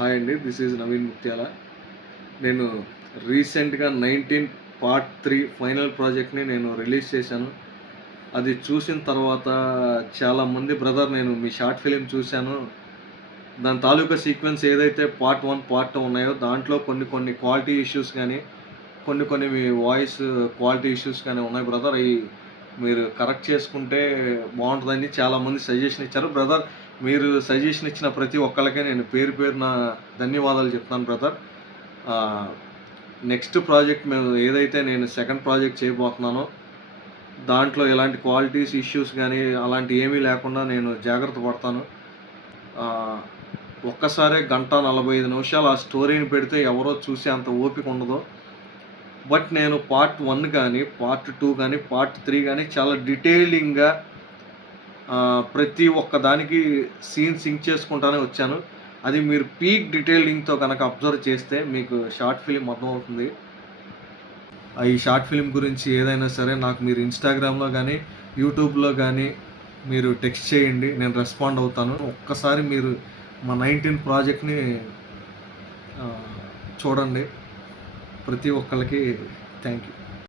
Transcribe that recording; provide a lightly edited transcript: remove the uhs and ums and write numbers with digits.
Hi అండి. This is Naveen ముత్యాల. నేను రీసెంట్‌గా 19 పార్ట్ 3 ఫైనల్ ప్రాజెక్ట్‌ని నేను రిలీజ్ చేశాను. అది చూసిన తర్వాత చాలామంది బ్రదర్ నేను మీ షార్ట్ ఫిల్మ్ చూశాను. దాని తాలూకా సీక్వెన్స్ ఏదైతే పార్ట్ 1, పార్ట్ 2 ఉన్నాయో దాంట్లో కొన్ని క్వాలిటీ ఇష్యూస్ గానీ, కొన్ని మీ వాయిస్ క్వాలిటీ ఇష్యూస్ గానీ ఉన్నాయి బ్రదర్. అయి మీరు కరెక్ట్ చేసుకుంటే బావుంటదని చాలామంది సజెషన్ ఇచ్చారు. బ్రదర్ మీరు సజెషన్ ఇచ్చిన ప్రతి ఒక్కళ్ళకి నేను పేరు పేరున ధన్యవాదాలు చెప్తున్నాను బ్రదర్. ఆహ్, నెక్స్ట్ ప్రాజెక్ట్ ఏదైతే నేను సెకండ్ ప్రాజెక్ట్ చేయబోతున్నానో, దాంట్లో ఎలాంటి క్వాలిటీస్ ఇష్యూస్ గానీ, అలాంటివి ఏమీ లేకుండా నేను జాగ్రత్త పడతాను. ఆహ్, ఒక్కసారే గంట 45 నిమిషాలు ఆ స్టోరీని పెడితే ఎవరో చూసే అంత ఓపిక ఉండదు. బట్ నేను పార్ట్ 1 కానీ, పార్ట్ 2 కానీ, పార్ట్ 3 కానీ చాలా డీటెయిలింగ్‌గా ప్రతి ఒక్క దానికి సీన్ సింక్ చేసుకుంటానే వచ్చాను. అది మీరు పీక్ డీటెయిలింగ్‌తో గనక అబ్జర్వ్ చేస్తే మీకు షార్ట్ ఫిల్మ్ అర్థమవుతుంది. ఈ షార్ట్ ఫిల్మ్ గురించి ఏదైనా సరే నాకు మీరు ఇన్‌స్టాగ్రామ్‌లో గానీ, యూట్యూబ్‌లో గానీ మీరు టెక్స్ట్ చేయండి. నేను రెస్పాండ్ అవుతాను. ఒక్కసారి మీరు మా 19 ప్రాజెక్ట్‌ని చూడండి. ప్రతి ఒక్కళ్ళకి థ్యాంక్ యూ.